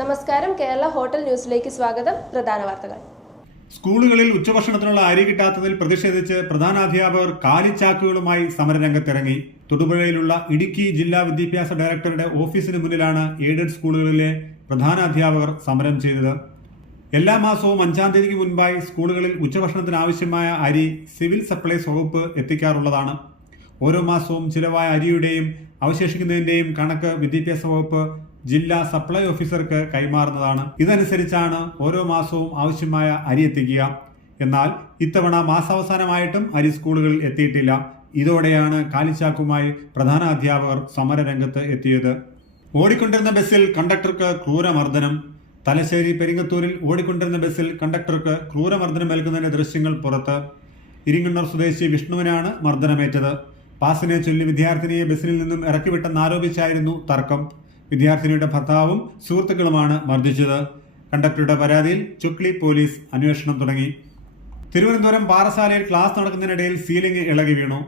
Kerala hotel ന്യൂസിലേക്ക് സ്വാഗതം. പ്രധാന വാർത്തകൾ. സ്കൂളുകളിൽ ഉച്ചഭക്ഷണത്തിനുള്ള അരി കിട്ടാത്തതിൽ പ്രതിഷേധിച്ച് പ്രധാനാധ്യാപകർ കാലിച്ചാക്കുകളുമായി സമരരംഗത്തിറങ്ങി. തൊടുപുഴയിലുള്ള ഇടുക്കി ജില്ലാ വിദ്യാഭ്യാസ ഡയറക്ടറുടെ ഓഫീസിന് മുന്നിലാണ് എയ്ഡഡ് സ്കൂളുകളിലെ പ്രധാനാധ്യാപകർ സമരം ചെയ്തത്. എല്ലാ മാസവും അഞ്ചാം തീയതിക്ക് മുൻപായി സ്കൂളുകളിൽ ഉച്ചഭക്ഷണത്തിന് ആവശ്യമായ അരി സിവിൽ സപ്ലൈസ് വകുപ്പ് എത്തിക്കാറുള്ളതാണ്. ഓരോ മാസവും ചിലവായ അരിയുടെയും അവശേഷിക്കുന്നതിന്റെയും കണക്ക് വിദ്യാഭ്യാസ വകുപ്പ് ജില്ലാ സപ്ലൈ ഓഫീസർക്ക് കൈമാറുന്നതാണ്. ഇതനുസരിച്ചാണ് ഓരോ മാസവും ആവശ്യമായ അരി എത്തിക്കുക. എന്നാൽ ഇത്തവണ മാസാവസാനമായിട്ടും അരി സ്കൂളുകളിൽ എത്തിയിട്ടില്ല. ഇതോടെയാണ് കാലിച്ചാക്കുമായി പ്രധാന അധ്യാപകർ സമരരംഗത്ത് എത്തിയത്. ഓടിക്കൊണ്ടിരുന്ന ബസ്സിൽ കണ്ടക്ടർക്ക് ക്രൂരമർദ്ദനം. തലശ്ശേരി പെരിങ്ങത്തൂരിൽ ഓടിക്കൊണ്ടിരുന്ന ബസ്സിൽ കണ്ടക്ടർക്ക് ക്രൂരമർദ്ദനം നൽകുന്നതിന്റെ ദൃശ്യങ്ങൾ പുറത്ത്. ഇരിങ്ങണ്ണൂർ സ്വദേശി വിഷ്ണുവിനാണ് മർദ്ദനമേറ്റത്. പാസിനെ ചൊല്ലി വിദ്യാർത്ഥിനിയെ ബസ്സിൽ നിന്നും ഇറക്കിവിട്ടെന്നാരോപിച്ചായിരുന്നു തർക്കം. വിദ്യാർത്ഥിനിയുടെ ഭർത്താവും സുഹൃത്തുക്കളുമാണ് മർദ്ദിച്ചത്. കണ്ടക്ടറുടെ പരാതിയിൽ ചുക്ലി പോലീസ് അന്വേഷണം തുടങ്ങി. തിരുവനന്തപുരം പാറശാലയിൽ ക്ലാസ് നടക്കുന്നതിനിടയിൽ സീലിംഗ് ഇളകി വീണു.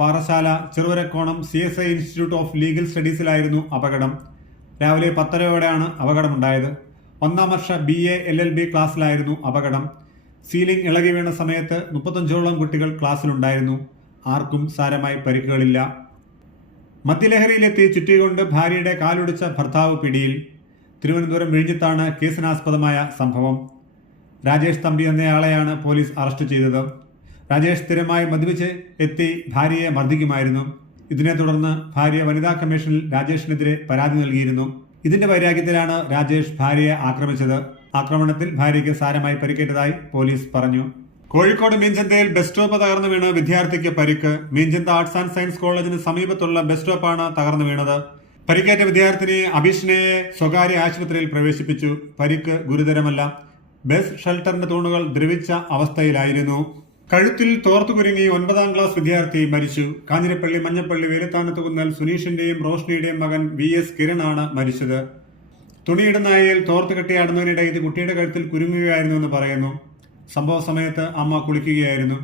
Parassala Cheruvarakonam C S I institute of legal സ്റ്റഡീസിലായിരുന്നു അപകടം. രാവിലെ പത്തരയോടെയാണ് അപകടമുണ്ടായത്. ഒന്നാം വർഷ B A L L B ക്ലാസ്സിലായിരുന്നു അപകടം. സീലിംഗ് ഇളകി വീണ സമയത്ത് മുപ്പത്തഞ്ചോളം കുട്ടികൾ ക്ലാസ്സിലുണ്ടായിരുന്നു. ആർക്കും സാരമായി പരിക്കുകളില്ല. മദ്യലഹരിയിലെത്തി ചുറ്റികൊണ്ട് ഭാര്യയുടെ കാലൊടിച്ച ഭർത്താവ് പിടിയിൽ തിരുവനന്തപുരം വിഴിഞ്ഞത്താണ് കേസിനാസ്പദമായ സംഭവം. രാജേഷ് തമ്പി എന്നയാളെയാണ് പോലീസ് അറസ്റ്റ് ചെയ്തത്. രാജേഷ് സ്ഥിരമായി മദ്യപിച്ച് എത്തി ഭാര്യയെ മർദ്ദിക്കുമായിരുന്നു. ഇതിനെ തുടർന്ന് ഭാര്യ വനിതാ കമ്മീഷനിൽ രാജേഷിനെതിരെ പരാതി നൽകിയിരുന്നു. ഇതിന്റെ വൈരാഗ്യത്തിലാണ് രാജേഷ് ഭാര്യയെ ആക്രമിച്ചത്. ആക്രമണത്തിൽ ഭാര്യയ്ക്ക് സാരമായി പരിക്കേറ്റതായി പോലീസ് പറഞ്ഞു. കോഴിക്കോട് മീഞ്ചന്തയിൽ ബസ് സ്റ്റോപ്പ് തകർന്നു വീണ് വിദ്യാർത്ഥിക്ക് പരിക്ക്. മീഞ്ചന്ത ആർട്സ് ആൻഡ് സയൻസ് കോളേജിന് സമീപത്തുള്ള ബസ് സ്റ്റോപ്പാണ് തകർന്നു വീണത്. പരിക്കേറ്റ വിദ്യാർത്ഥിനി അഭിഷ്ണയെ സ്വകാര്യ ആശുപത്രിയിൽ പ്രവേശിപ്പിച്ചു. പരിക്ക് ഗുരുതരമല്ല. ബസ് ഷെൽട്ടറിന്റെ തൂണുകൾ ദ്രവിച്ച അവസ്ഥയിലായിരുന്നു. കഴുത്തിൽ തോർത്തു കുരുങ്ങി ഒൻപതാം ക്ലാസ് വിദ്യാർത്ഥി മരിച്ചു. കാഞ്ഞിരപ്പള്ളി മഞ്ഞപ്പള്ളി വേലത്താനത്ത് കുന്നൽ സുനീഷിന്റെയും റോഷ്നിയുടെയും മകൻ വി എസ് കിരണാണ് മരിച്ചത്. തുണിയിടുന്ന അയയിൽ തോർത്ത് കെട്ടിയാടുന്നതിനിടെ ഇത് കുട്ടിയുടെ കഴുത്തിൽ കുരുങ്ങുകയായിരുന്നു എന്ന് പറയുന്നു. സംഭവ സമയത്ത് അമ്മ കുളിക്കുകയായിരുന്നു.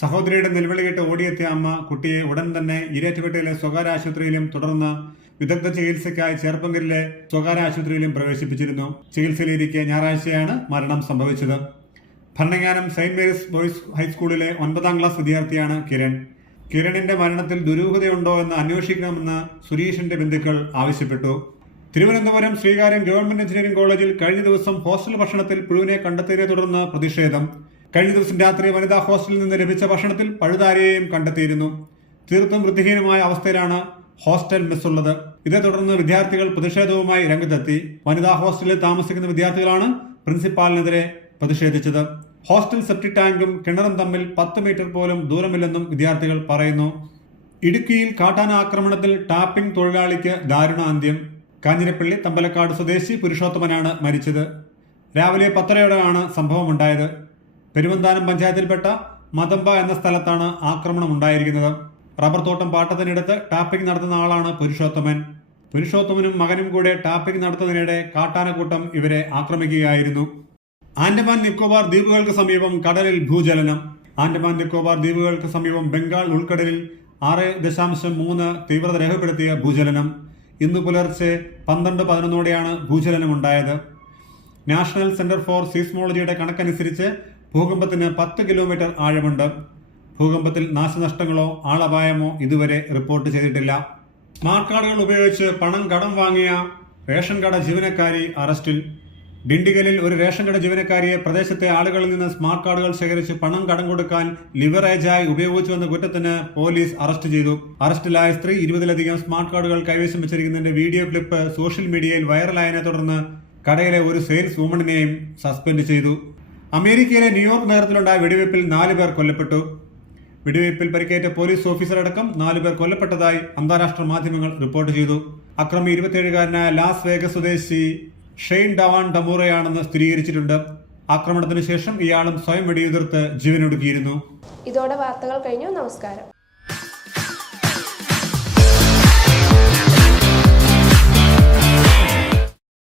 സഹോദരിയുടെ നിലവിളി കേട്ട് ഓടിയെത്തിയ അമ്മ കുട്ടിയെ ഉടൻ തന്നെ ഇരേറ്റുപേട്ടയിലെ സ്വകാര്യ ആശുപത്രിയിലും തുടർന്ന് വിദഗ്ധ ചികിത്സയ്ക്കായി ചേർപ്പങ്കരിലെ സ്വകാര്യ ആശുപത്രിയിലും പ്രവേശിപ്പിച്ചിരുന്നു. ചികിത്സയിലിരിക്കെ ഞായറാഴ്ചയാണ് മരണം സംഭവിച്ചത്. ഭരണങ്ങാനം സെയിന്റ് മേരീസ് ബോയ്സ് ഹൈസ്കൂളിലെ ഒൻപതാം ക്ലാസ് വിദ്യാർത്ഥിയാണ് കിരൺ. കിരണിന്റെ മരണത്തിൽ ദുരൂഹതയുണ്ടോ എന്ന് അന്വേഷിക്കണമെന്ന് സുരേഷിന്റെ ബന്ധുക്കൾ ആവശ്യപ്പെട്ടു. തിരുവനന്തപുരം ശ്രീകാര്യം ഗവൺമെന്റ് എഞ്ചിനീയറിംഗ് കോളേജിൽ കഴിഞ്ഞ ദിവസം ഹോസ്റ്റൽ ഭക്ഷണത്തിൽ പുഴുവിനെ കണ്ടെത്തിയതിനെ തുടർന്ന് പ്രതിഷേധം. കഴിഞ്ഞ ദിവസം രാത്രി വനിതാ ഹോസ്റ്റലിൽ നിന്ന് ലഭിച്ച ഭക്ഷണത്തിൽ പഴുതാരയെയും കണ്ടെത്തിയിരുന്നു. തീർത്തും വൃത്തിഹീനമായ അവസ്ഥയിലാണ് ഹോസ്റ്റൽ മെസ്സുള്ളത്. ഇതേ തുടർന്ന് വിദ്യാർത്ഥികൾ പ്രതിഷേധവുമായി രംഗത്തെത്തി. വനിതാ ഹോസ്റ്റലിൽ താമസിക്കുന്ന വിദ്യാർത്ഥികളാണ് പ്രിൻസിപ്പാലിനെതിരെ പ്രതിഷേധിച്ചത്. ഹോസ്റ്റൽ സെപ്റ്റിക് ടാങ്കും കിണറും തമ്മിൽ പത്ത് മീറ്റർ പോലും ദൂരമില്ലെന്നും വിദ്യാർത്ഥികൾ പറയുന്നു. ഇടുക്കിയിൽ കാട്ടാന ആക്രമണത്തിൽ ടാപ്പിംഗ് തൊഴിലാളിക്ക് ദാരുണാന്ത്യം കാഞ്ഞിരപ്പള്ളി തമ്പലക്കാട് സ്വദേശി പുരുഷോത്തമനാണ് മരിച്ചത്. രാവിലെ പത്തരയോടെയാണ് സംഭവമുണ്ടായത്. പെരുവന്താനം പഞ്ചായത്തിൽപ്പെട്ട മതമ്പ എന്ന സ്ഥലത്താണ് ആക്രമണം ഉണ്ടായിരിക്കുന്നത്. റബ്ബർ തോട്ടം പാട്ടത്തിനടുത്ത് ടാപ്പിംഗ് നടത്തുന്ന ആളാണ് പുരുഷോത്തമൻ. പുരുഷോത്തമനും മകനും കൂടെ ടാപ്പിംഗ് നടത്തുന്നതിനിടെ കാട്ടാനക്കൂട്ടം ഇവരെ ആക്രമിക്കുകയായിരുന്നു. ആൻഡമാൻ നിക്കോബാർ ദ്വീപുകൾക്ക് സമീപം കടലിൽ ഭൂചലനം. ആൻഡമാൻ നിക്കോബാർ ദ്വീപുകൾക്ക് സമീപം ബംഗാൾ ഉൾക്കടലിൽ ആറ് ദശാംശം മൂന്ന് തീവ്രത രേഖപ്പെടുത്തിയ ഭൂചലനം. ഇന്ന് പുലർച്ചെ പന്ത്രണ്ട് പതിനൊന്നോടെയാണ് ഭൂചലനം ഉണ്ടായത് നാഷണൽ സെന്റർ ഫോർ സീസ്മോളജിയുടെ കണക്കനുസരിച്ച് ഭൂകമ്പത്തിന് പത്ത് കിലോമീറ്റർ ആഴമുണ്ട്. ഭൂകമ്പത്തിൽ നാശനഷ്ടങ്ങളോ ആളപായമോ ഇതുവരെ റിപ്പോർട്ട് ചെയ്തിട്ടില്ല. സ്മാർട്ട് കാർഡുകൾ ഉപയോഗിച്ച് പണം കടം വാങ്ങിയ റേഷൻ കട ജീവനക്കാരി അറസ്റ്റിൽ. ഡിണ്ടിഗലിൽ ഒരു റേഷൻ കട ജീവനക്കാരിയെ പ്രദേശത്തെ ആളുകളിൽ നിന്ന് സ്മാർട്ട് കാർഡുകൾ ശേഖരിച്ച് പണം കടം കൊടുക്കാൻ ലിവറേജായി ഉപയോഗിച്ചുവെന്ന കുറ്റത്തിന് പോലീസ് അറസ്റ്റ് ചെയ്തു. അറസ്റ്റിലായ സ്ത്രീ ഇരുപതിലധികം സ്മാർട്ട് കാർഡുകൾ കൈവശം വെച്ചിരിക്കുന്നതിന്റെ വീഡിയോ ക്ലിപ്പ് സോഷ്യൽ മീഡിയയിൽ വൈറലായതിനെ തുടർന്ന് കടയിലെ ഒരു സെയിൽസ് വുമണിനെയും സസ്പെൻഡ് ചെയ്തു. അമേരിക്കയിലെ ന്യൂയോർക്ക് നഗരത്തിലുണ്ടായ വെടിവയ്പിൽ നാല് പേർ കൊല്ലപ്പെട്ടു. വെടിവയ്പിൽ പരിക്കേറ്റ പോലീസ് ഓഫീസറടക്കം നാലു പേർ കൊല്ലപ്പെട്ടതായി അന്താരാഷ്ട്ര മാധ്യമങ്ങൾ റിപ്പോർട്ട് ചെയ്തു. അക്രമി ഇരുപത്തിയേഴുകാരനായ ലാസ് വേഗസ് സ്വദേശി ഷെയ്ൻ ഡവാൻ ഡമൂറയാണെന്ന് സ്ഥിരീകരിച്ചിട്ടുണ്ട്. ആക്രമണത്തിന് ശേഷം ഇയാളും സ്വയം വെടിയുതിർത്ത് ജീവനൊടുക്കിയിരുന്നു. ഇതോടെ വാർത്തകൾ കഴിഞ്ഞു. നമസ്കാരം.